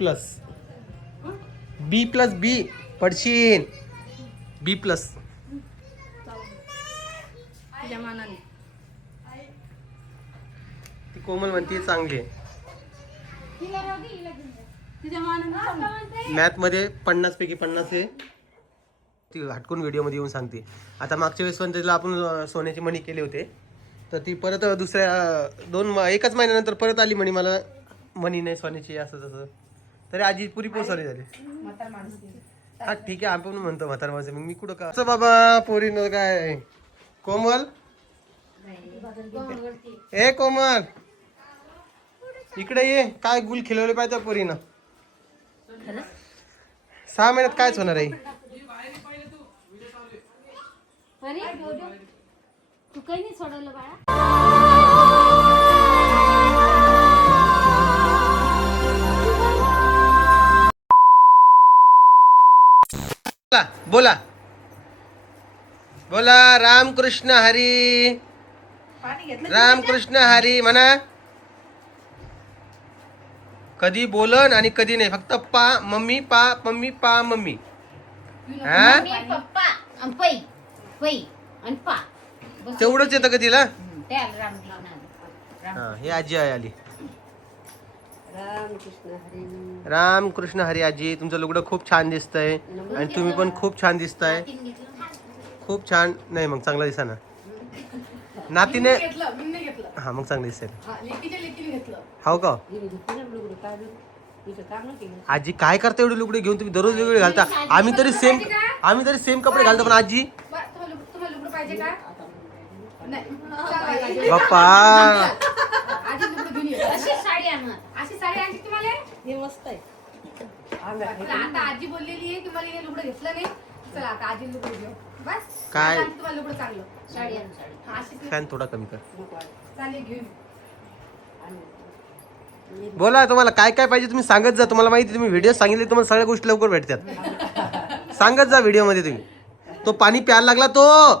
Plus बी पडशीन बी plus ती कोमल म्हणते चांगली आहे. मॅथ मध्ये 50 पैकी 50 आहे. ती हटकून व्हिडिओ मध्ये येऊन सांगते. आता मागच्या वेळेस पण तिला आपण सोन्याची मणी केले होते, तर ती परत दुसऱ्या एकच महिन्यानंतर परत आली म्हणे मला मणी नाही सोन्याची असं तसं. तरी आजी पुरी पोसवली झाली. हा ठीक आहे, आपण म्हणतो म्हातार माझं, मग मी कुठं का बाबा पोरीनं काय. कोमल ए कोमल इकडे ये, काय गुल खिलवले पाहिजे पोरीनं. 6 महिन्यात कायच होणार आहे. तू काही नाही सोडवलं बाळा. बोला बोला रामकृष्ण हरी रामकृष्ण हरी म्हणा. कधी बोलन आणि कधी नाही, फक्त पा मम्मी पा मम्मी पा मम्मी. हा पप्पा आणि पै पै आणि पा तेवढंच येतं का तिला. रामकृष्ण हा हे आजी आहे आली. रामकृष्ण हरी. रामकृष्ण हरी. आजी तुमचं लुगडं खूप छान दिसतंय आणि तुम्ही पण खूप छान दिसताय. खूप छान. नाही मग चांगला दिसा ना नातीने. हा मग चांगलं दिसेल. हो का आजी काय करता एवढे लुगडे घेऊन तुम्ही दररोज वेगवेगळे घालता. आम्ही तरी सेम कपडे घालतो, पण आजी बाप्पा आता आजी बोललेली आहे की मला हे लुगडं घेतलं नाही. चला आता आजी लुगडं घेऊ. बस काय तुम्हाला लुगडं चांगलं साडी फॅन थोडा कमी कर. चालेल घेऊन. बोला तुम्हाला काय काय पाहिजे तुम्ही सांगत जा. तुम्हाला माहिती तुम्ही व्हिडिओ सांगितले तुम्हाला सगळ्या गोष्टी लवकर भेटतात. सांगत जा व्हिडिओ मध्ये तुम्ही. तो पाणी प्यायला लागला तो.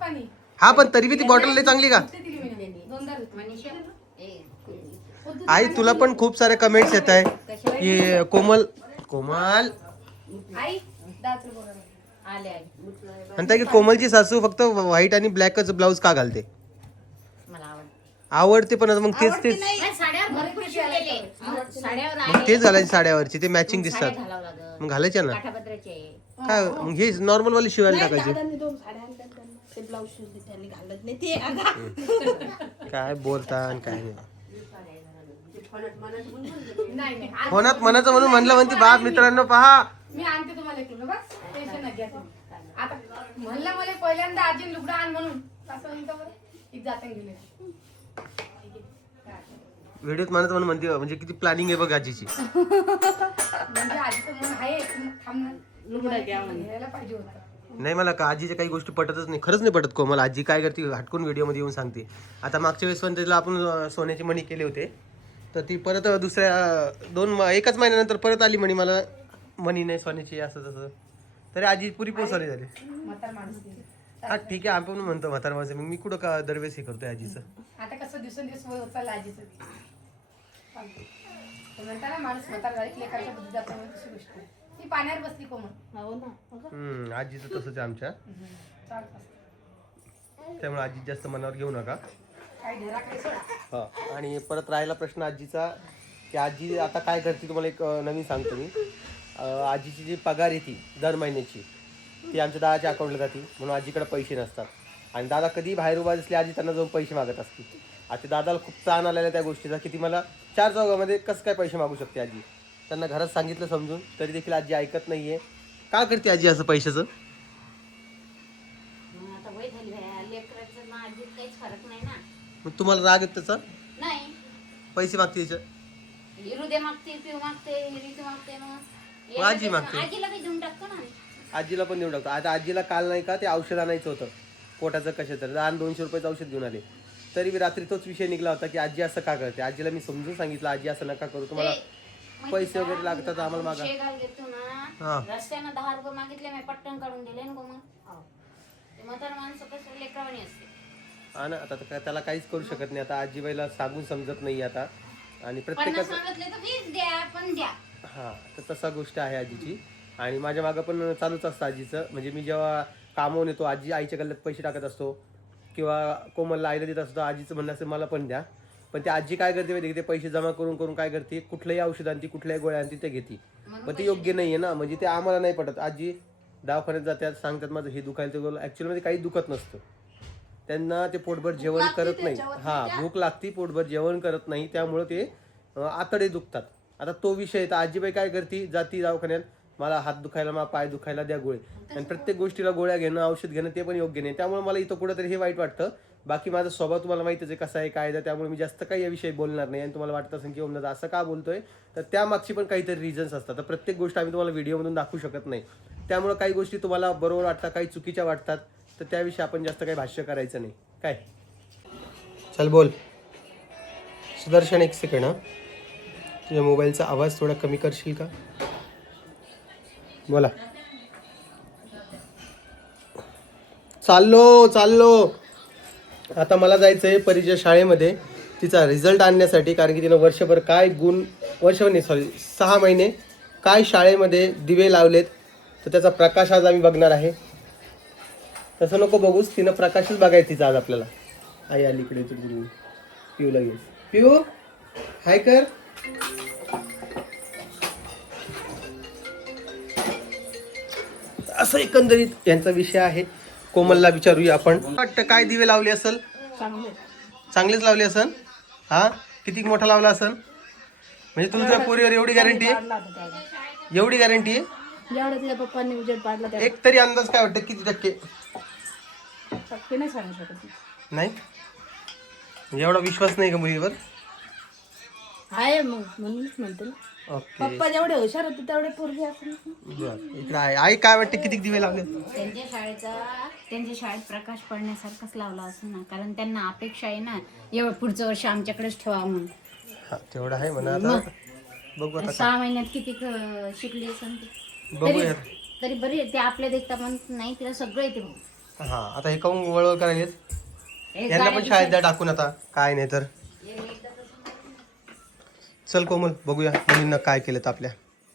पाणी हा पण तरी बी ती बॉटल लई चांगली का. आई तुला पण खूप सारे कमेंट्स येत आहे की कोमल आई आले म्हणताय की कोमलची सासू फक्त व्हाईट आणि ब्लॅकच ब्लाऊज का घालते. मला आवडते पण आता मग तेच साड्यावर भरपूर शिवलेले. साड्यावर मग तेच घालायचे साड्यावरची, ते मॅचिंग दिसतात घालावं लागत. मग घालायचे ना. काठापदराचे काय मग हे नॉर्मल वाली शिवायला टाकायची. ते ब्लाऊज शिवले त्यांनी घालत नाही ते. काय बोलता आणि काय नाही. नाही नाही फोनात मनाचं म्हणून म्हणलं म्हणते बाप मित्रांनो पहा. मी आणते तुम्हाला एक लुगडं. बस टेन्शन नाही घ्या तुम्ही. आता म्हणलं मला पहिल्यांदा आजी लुगडं आण म्हणून असं म्हणतो बरं. एक जाते गेले व्हिडिओत मनाचं म्हणून म्हणते म्हणजे किती प्लॅनिंग आहे बघ आजीची. म्हणजे आजीचं म्हणून आहे थांब लुगडं घ्यायला पाहिजे होतं. नाही मला का आजीच्या काही गोष्टी पटतच नाही, खरंच नाही पटत. कोमल आजी काय करते हटकून व्हिडिओ मध्ये येऊन सांगते. आता मागच्या वेळेस पण तिला आपण सोन्याची मणी केले होते, तर ती परत एकच महिन्यानंतर परत आली म्हणे मला मणी नाही सोन्याची असं तसं. तरी आजी पुरी पोसवली झाली. म्हातार माणूस हा ठीक आहे, आपण म्हणतो म्हातार माझं, मग मी कुठं का दरवेळेस हे करतोय आजीचं. आता कसं दिवसेंदिवस वय होत चाललं आजीचं. म्हणता ना माणूस म्हातार झाली की लेकराच्या बुद्धी जातो तशी गोष्ट. ती पाण्यावर बसली कोमल. हो ना. आजीचं तसंच आहे आमच्या. चालत असतं. त्यामुळे आजी जास्त मनावर घेऊ नका. काही घराकडे सोडा. हा आणि परत राहिला प्रश्न आजीचा की आजी आता काय करते तुम्हाला एक नवीन सांगतो मी. आजीची जी पगार येते दर महिन्याची ती आमच्या दादाच्या अकाउंटला जाते, म्हणून आजीकडे पैसे नसतात. आणि दादा कधी बाहेर उभा दिसले आजी त्यांना जाऊन पैसे मागत असते. आता दादाला खूप ताण आलेला त्या गोष्टीचा की ती मला 4 चौघामध्ये कसं काय पैसे मागू शकते आजी. त्यांना घरात सांगितलं समजून तरी देखील आजी ऐकत नाहीये. का करते आजी असं पैशाचं. आता वय झाली लेकराचं ना आजीत काहीच फरक नाही ना. मग तुम्हाला राग येत त्याचा. नाही पैसे मागते तिचं. हिरुदे मागते पिऊ मागते हिरीचे मागते मग आजी मागते. आजीला बी देऊन टाकतो ना. आजीला पण देऊन टाकतो. आता आजीला काल नाही का ते औषध आणायचं होतं पोटाचं कशाचं, 200 रुपयाचं औषध घेऊन आले. तरी बी रात्री तोच विषय निघला होता की आजी असं का करते. आजीला मी समजून सांगितलं आजी असं नका करू, तुम्हाला पैसे वगैरे लागतात आम्हाला मागा. घेतो ना रस्त्यानं 10 रुपये मागितले मी पट्टन काढून दिले ना मग म्हातार माणसं कसं लेकरावानी असते. हा ना. आता त्याला काहीच करू शकत नाही. आता आजीबाईला सांगून समजत नाही आता आणि 50 प्रत्येकाचं मागितले तर 20 द्या पण द्या. हां, तर तसा गोष्ट आहे आजीची. आणि माझ्या मागं पण चालूच असतं आजीचं. म्हणजे मी जेव्हा कामावून येतो, आजी आईच्या गल्ल्यात पैसे टाकत असतो किंवा कोमलला आईला देत असतो, आजीचं म्हणणं असेल मला पण द्या. पण ती आजी काय करते माहिती आहे, ते पैसे जमा करून करून काय करते, कुठलंही औषध आणते, कुठल्याही गोळ्या आणते, ते घेते. पण ते योग्य नाही आहे ना, म्हणजे ते आम्हाला नाही पटत. आजी दवाखान्यात जातात, सांगतात माझं हे दुखायला, ते गोळं ॲक्च्युअलमध्ये काही दुखत नसतं. त्यांना ते पोटभर जेवण करत नाही. हां, भूक लागती, पोटभर जेवण करत नाही, त्यामुळं ते आतडे दुखतात. आता तो विषय आहे. तर आजीबाई काय करते, जाती दवाखान्यात, मला हात दुखायला, मला पाय दुखायला द्या गोळे. आणि प्रत्येक गोष्टीला गोळ्या घेणं, औषध घेणं ते पण योग्य नाही. त्यामुळे मला इथं कुठंतरी हे वाईट वाटतं. बाकी माझा स्वभाव तुम्हाला माहितीच आहे कसा आहे, काय आहे, त्यामुळे मी जास्त काही याविषयी बोलणार नाही. आणि तुम्हाला वाटत असेल की ओमदादा असं का बोलतोय, तर त्यामागची पण काहीतरी रिझन्स असतात. तर प्रत्येक गोष्ट आम्ही तुम्हाला व्हिडिओमधून दाखवू शकत नाही. त्यामुळे काही गोष्टी तुम्हाला बरोबर वाटतात, काही चुकीच्या वाटतात, तर त्याविषयी आपण जास्त काही भाष्य करायचं नाही. काय चल बोल सुदर्शन, एक सेकंड. हां, तुझ्या मोबाईलचा आवाज थोडा कमी करशील का? बोला. चाललो. आता मला जायचं आहे परीच्या शाळेमध्ये तिचा रिझल्ट आणण्यासाठी. कारण की तिनं वर्षभर काय गुण, वर्षभर नाही सॉरी 6 महिने काय शाळेमध्ये दिवे लावलेत, तर त्याचा प्रकाश आज आम्ही बघणार आहे. तसं नको बघूस, तिनं प्रकाशच बघायचं तिचा आज आपल्याला. आई आली इकडे, पिऊला घेऊन. पिऊ हाय कर. असं एकंदरीत यांचा विषय आहे. कोमलला विचारूया आपण. वाटतं काय दिवे लावले असेल? चांगलेच लावले असेल. हा, किती मोठा लावला असेल? म्हणजे तुमच्या पोरीवर एवढी गॅरंटी आहे? एवढी गॅरंटी आहे? जेवढं तुझ्या पप्पांनी उजेड पाडला त्या एक तरी अंदाज काय वाटतं, किती टक्के? टक्के नाही सांगू शकत. नाही, म्हणजे एवढा विश्वास नाही का मुलीवर? आहे मग म्हणूनच म्हणते ना, ओके, पप्पा जेवढे हुशार होते तेवढे पोरगी असेल. बरं. इकडे आहे. आई काय वाटते, किती दिवे लावले? त्यांच्या शाळेत प्रकाश पडण्यासारखंच लावला असेल ना, कारण त्यांना अपेक्षा आहे ना एवढं पुढचं वर्ष आमच्याकडेच ठेवा म्हणून. हा, तेवढं आहे म्हणा. आता बघू आता 6 महिन्यात किती शिकली असेल ती. बघूया. तरी बरी आहे. ते आपल्या देखता पण नाही, तिला सगळं येते भाऊ. हा, आता हे काऊन वळवळ करायला यांना पण शाळेत द्या टाकून. आता काय नाही तर चल कोमल, बघूया मुलींना काय केलं तर आपल्या.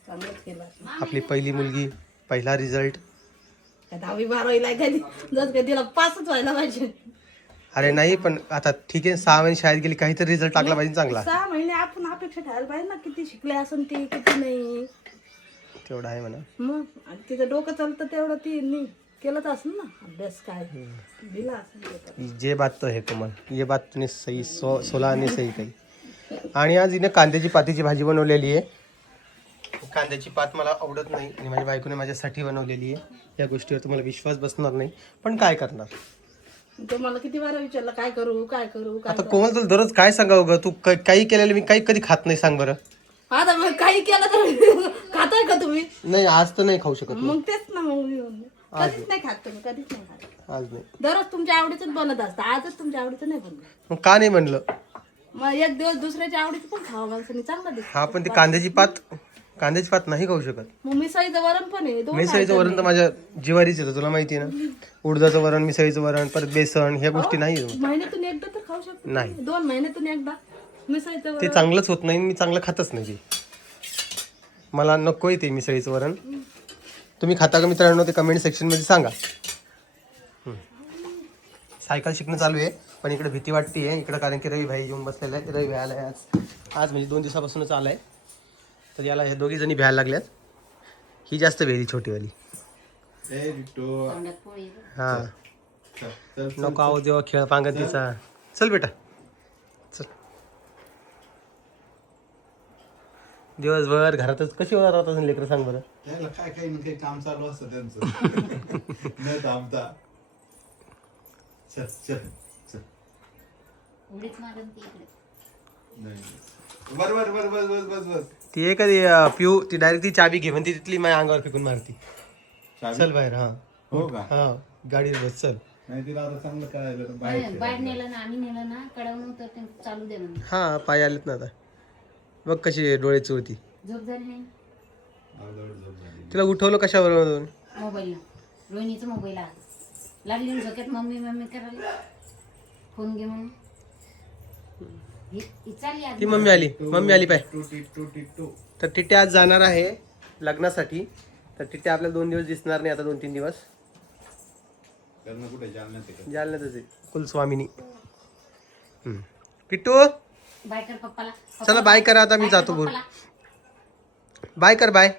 चांगलंच केलं. आपली पहिली मुलगी, पहिला रिझल्ट. 10वी 12वीला कधी जर का तिला पासच व्हायला पाहिजे. अरे नाही, पण आता ठीक आहे, 6 महिने शाळेत गेली, काहीतरी रिझल्ट टाकला पाहिजे चांगला. 6 महिने आपण अपेक्षा ठेवायला पाहिजे ना, किती शिकले असेल ती, किती नाही. तेवढं आहे म्हणा. मग आणि तिचं डोकं चालतं तेवढं ती नाही केलंच असेल ना अभ्यास, काय दिला असेल. जे बात तो है कोमल, ये बात तुने सही 16 आने सही कही. आणि आज हिने कांद्याची पातीची भाजी बनवलेली आहे. कांद्याची पात मला आवडत नाही आणि माझ्या बायकोने माझ्यासाठी बनवलेली आहे. या गोष्टीवर तुम्हाला विश्वास बसणार नाही, पण काय करणार. ते मला किती वेळा विचारलं काय करू काय करू काय आता कोमल तुला दररोज काय सांगावं ग, तू काही केलेलं मी काही कधी खात नाही, सांग बरं. आता मग काही केलं तर खाताय का तुम्ही? नाही, आज तर नाही खाऊ शकत. मग तेच ना, मग कधीच नाही खात तुम्ही, कधीच नाही खात. आज नाही. दररोज तुमच्या आवडीच बनत असतं, आजच तुमच्या आवडीचं नाही बनलं. मग का नाही म्हणलं? मग एक दिवस दुसऱ्याच्या आवडीचं पण खावं माणसाने, चांगलं दिसतं. हा, पण ती कांद्याची पात नाही खाऊ शकत. मग मिसळीचं वरण पण आहे, दोन मिसळीचं वरण तर माझ्या जिवारीच येतं, तुला माहिती आहे ना. उडदाचं वरण, मिसळीचं वरण, परत बेसन, ह्या गोष्टी नाही. महिन्यातून एकदा तर खाऊ शकतो नाही. 2 महिन्यातून एकदा मिसळीचं ते वरण. चांगलंच होत नाही, मी चांगलं खातच नाही ते. मला नकोय ते मिसळीचं वरण. तुम्ही खाता का मित्रांनो, ते कमेंट सेक्शनमध्ये सांगा. सायकल शिकणं चालू आहे, पण इकडे भीती वाटते आहे इकडं, कारण की रवी भाई येऊन बसलेला आहे. रवी भाई आला आहे आज म्हणजे 2 दिवसापासूनच आला आहे. तर याला ह्या दोघी जणी भ्यायला लागल्यात. ही जास्त भेली छोटीवाली. हा, नको आहो जेव्हा खेळ पांगत तिचा. चल बेटा चल. दिवसभर घरातच कशी होणार आता लेकर, सांग बरं. काय काही काम चालू असतं त्यांचं न थांबता. चल चल चल. उडीच मारून ती इकडे. नाही बरोबर बस बस बस बस बस. ती एखादी पिऊ ती डायरेक्ट ती चाबी घे म्हणते, तिथली माझ्या अंगावर फेकून मारती. चल बाहेर. हा हो का? हा, गाडीवर बस चल. नाही तिला आता चांगलं काय बाहेर नेलं ना, आम्ही नेलं ना, कळवून तर ते चालू दे म्हणून. हा, पाय आलेत ना आता. बघ कशी डोळे चोळती. झोप झाली नाही तिला उठवलं कशावर? मोबाईलला, रोहिणीचा मोबाईल आहे. लागली झोक्यात मम्मी मम्मी करायला, फोन घे म्हणून. चालली ती मम्मी आली पाय. टू टिट्टू. तर टिट्या आज जाणार आहे लग्नासाठी. तर टिट्या आपल्याला 2 दिवस दिसणार नाही, आता 2-3 दिवस. लग्न कुठे जालन्यात आहे का? जालन्यातच आहे, कुलस्वामिनी. किट्टू बाय कर पप्पाला. चला बाय करा, आता मी जातो बोल. बाय कर, बाय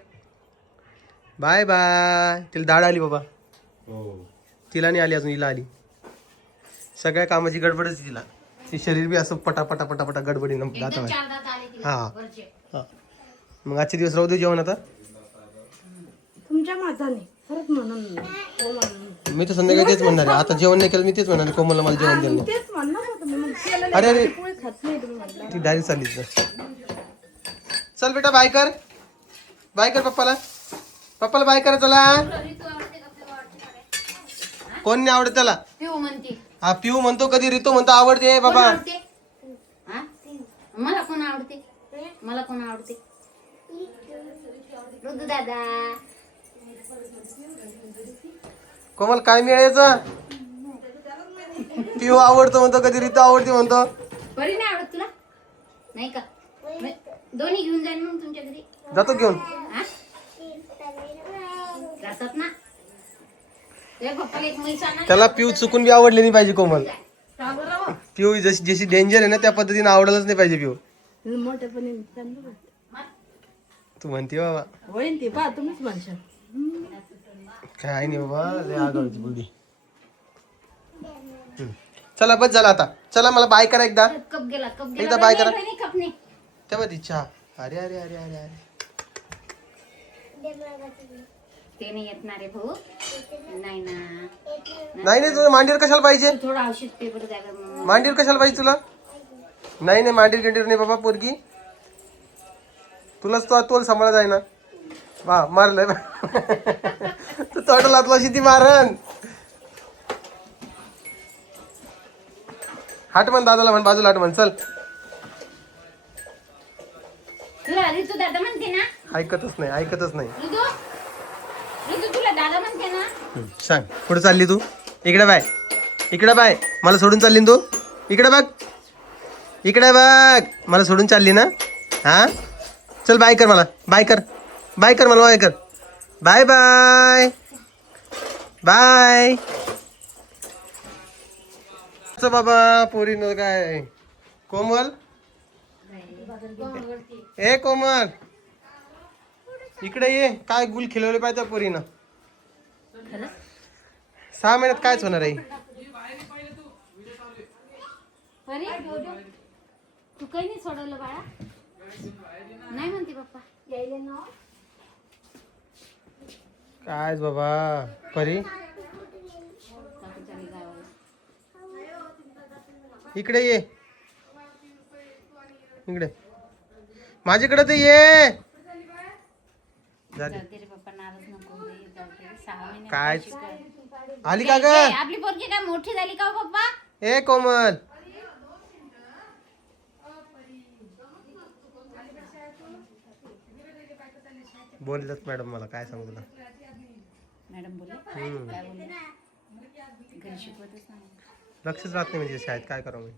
बाय बाय. तिला दाढ आली बाबा, हो. तिला नाही आली अजून, हिला आली. सगळ्या कामाची गडबडच आहे तिला. ती शरीर बी असं पटापटा पटापटा गडबडीनं जात आहे. 4 दात आले तिला हा. वरचे. हा. मग आजचे दिवस राहू दे जेवण आता. तुमच्या मताने खरंच म्हणून मी तर संध्याकाळी तेच म्हणणार आहे. आता जेवण नाही केलं मी तेच म्हणणार आहे, कोमलला मला जेवण द्यायला. तेच म्हणणार होतं मी, मग केलं अरे अरे पोळी खात नाही तुम्ही म्हटलं. ती डायरेक्ट चालली तर. चल बेटा बाय कर, बाय कर पप्पाला. पप्पाला बाय करा चला. कोण नाही आवडत त्याला? पिऊ म्हणते. हा पिऊ म्हणतो, कधी रितो म्हणतो आवडते कोण बाबा. आवडते? हा? मला कोण आवडते? मला कोण आवडते? ऋतू दादा. कोमल काय मिळायचं? पिऊ आवडतो म्हणतो, कधी रितो आवडते म्हणतो. बरी नाही आवडत तुला? नाही का? दोन्ही घेऊन जाईन मग तुमच्या घरी. जातो घेऊन. हा? जातात ना. तुझ्या पप्पाला एक म्हैस आणा. त्याला पिऊ चुकून बी आवडले नाही पाहिजे कोमल. पिऊ जशी जशी डेंजर आहे ना त्या पद्धतीने आवडायलाच नाही पाहिजे पिऊ. मोठेपणी त्यांना वाटतं. तू म्हणते बाबा होईन ते पहा तुम्हीच म्हणशाल. काय नाही बाबा, लय आगाऊची बुडी. चला बस झाला आता. चला मला बाय करा एकदा. कप गेला, कप गेला. एकदा बाय करा. नाही, कप नाही. तेव्हा ती चहा. अरे अरे अरे अरे अरे ते नाही येत ना रे भाऊ. नाही ना. नाही नाही तुला मांडीवर कशाला पाहिजे? थोडा औषध पेपर द्या गं मग. मांडीवर कशाला पाहिजे तुला? नाही नाही मांडीवर गिंडीवर नाही बाबा पोरगी. तुलाच तो तोल सांभाळत आहे ना. वा मारलंय तू तोंड लातला ती मारन. हाट म्हण दादाला, म्हण बाजूला हाट म्हण. चल तुला ऋतू दादा म्हणते ना. ऐकतच नाही, ऐकतच नाही. ऋतू ऋतू तुला दादा म्हणते ना. सांग कुठं चालली तू? इकडे बाय, इकडे बाय. मला सोडून चालली ना तू? इकडे बघ, इकडे बघ. मला सोडून चालली ना? हा चल बाय कर मला, बाय कर, बाय कर मला, बाय कर. Bye bye bye. बाबा पोरी न काय. कोमल ए कोमल इकडे ये. काय गुल खिलवले पाहिजे त्या पोरीनं. 6 महिन्यात कायच होणार आहे. अरे तू काही नाही सोडवलं बाळा. नाही म्हणते पप्पा. यायले ना. काय बाबा परी. इकडे ये, इकडे माझ्याकडे तर ये. झाली तेरे पप्पा नाराज नको होऊ दे. जाऊ दे. 6 महिने काय शिकव. आली का ग? आपली पोरगी काय मोठी झाली का हो पप्पा? ए कोमल बोलत मॅडम मला काय सांगू तुला. मॅडम बोले काय बोलले? घरी शिकवतच नाही. लक्षच राहत नाही म्हणजे शाळेत काय करावं.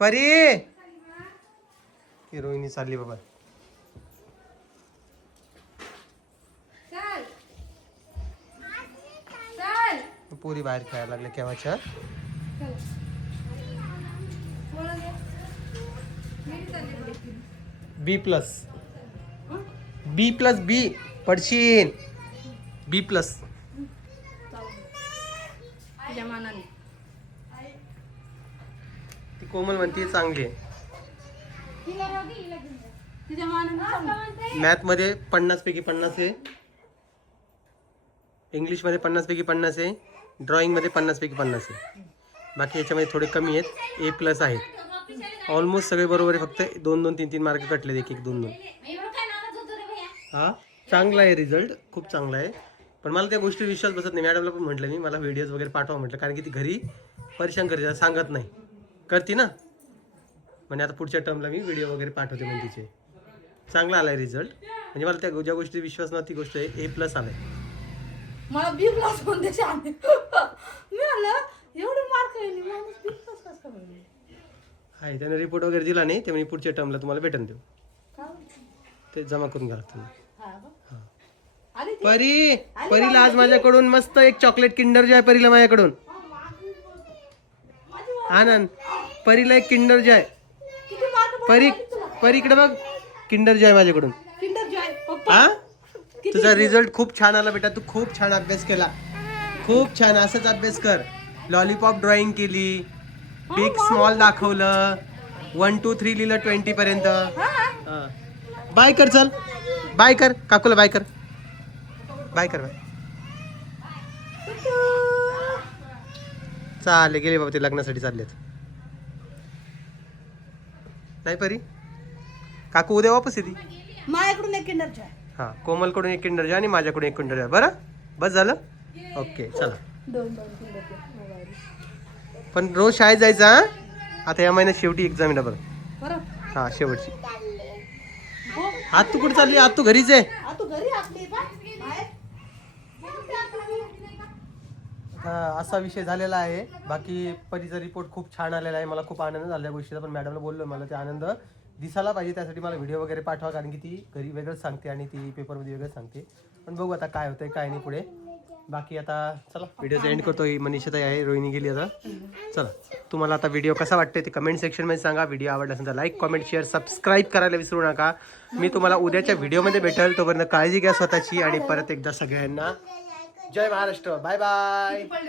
परी ही रोहिणी चालली बाबा. चल चल. पोरी बाहेर खेळायला लागल्या केव्हाच्या. B+, B+B पडशीन. B+. तुझ्या मानाने. ती कोमल म्हणते चांगली आहे. तुझ्या मानाने. मॅथ मध्ये 50 पैकी 50 आहे. इंग्लिश मध्ये 50 पैकी 50 आहे. ड्रॉइंग मध्ये 50 पैकी 50 आहे. बाकी याच्यामध्ये थोडे कमी आहेत. A+ आहेत. ऑलमोस्ट सगळे बरोबर आहे. फक्त 2-2, 3-3 मार्क कटले. 1-1, 2-2. हा चांगला आहे रिझल्ट, खूप चांगला आहे. पण मला त्या गोष्टी विश्वास बसत नाही. मॅडमला पण म्हटलं मी, मला व्हिडिओज वगैरे पाठवा म्हटलं, कारण की ती घरी परेशान करते, सांगत नाही. करते ना म्हणजे आता पुढच्या टर्मला मी व्हिडिओ वगैरे पाठवते. म्हणजे तिचे चांगला आला आहे रिझल्ट. म्हणजे मला त्या ज्या गोष्टी विश्वास नव्हती ती गोष्ट आहे. A+ आलाय. मला बी प्लस कोणते आले मी म्हणलं एवढे मार्क आहे माणूस बी प्लस कसं काय आहे त्याने रिपोर्ट वगैरे दिला नाही त्यामुळे पुढच्या टर्मला तुम्हाला भेटून देऊ ते जमा करून घ्या लागतं आली परी परीला आज माझ्याकडून मस्त एक चॉकलेट किंडर जॉय परीला माझ्याकडून आनंद परीला एक किंडर जॉय किती मार्क परी परी इकडे बघ किंडर जॉय माझ्याकडून किंडर जॉय पप्पा हा तुझा रिझल्ट खूप छान आला बेटा तू खूप छान अभ्यास केला खूप छान असंच अभ्यास कर लॉलीपॉप ड्रॉइंग केली बिग स्मॉल दाखवलं 1 2 3 लिहिलं 20 पर्यंत बाय कर चल बाय कर काकूला बाय कर बाय कर बाय चाले गेले बाबा ते लग्नासाठी चाललेत नाही परी काकू उद्या वापस येते माझ्याकडून एक किंडर जॉय हा कोमलकडून एक किंडर जॉय आणि माझ्याकडून एक किंडर जॉय बरं बस झालं ओके चला दोन किंडर जॉय पण रोज शाळेत जायचं हा आता या महिन्यात शेवटी एक्झाम आहे बरं बरं हा शेवटची हो आज तू कुठे चालली आज तू घरीच आहे आ तू घरी असली का बाहेर असा विषय झालेला आहे बाकी परीचा रिपोर्ट खूप छान आलेला आहे मला खूप आनंद झाला या गोष्टीचा पण मॅडमला बोललो मला ते आनंद दिसायला पाहिजे त्यासाठी मला व्हिडिओ वगैरे पाठवा कारण की ती घरी वेगळंच सांगते आणि ती पेपरमध्ये वेगळंच सांगते पण बघू आता काय होतंय काय नाही पुढे बाकी आता चला व्हिडिओचा एंड करतो ही मनीषाताई आहे रोहिणी गेली आता चला तुम्हाला आता व्हिडिओ कसा वाटतोय ते कमेंट सेक्शनमध्ये सांगा व्हिडिओ आवडला असेल तर लाईक कमेंट शेअर सबस्क्राईब करायला विसरू नका मी तुम्हाला उद्याच्या व्हिडिओमध्ये भेटेल तोपर्यंत काळजी घ्या स्वतःची आणि परत एकदा सगळ्यांना जय महाराष्ट्र बाय बाय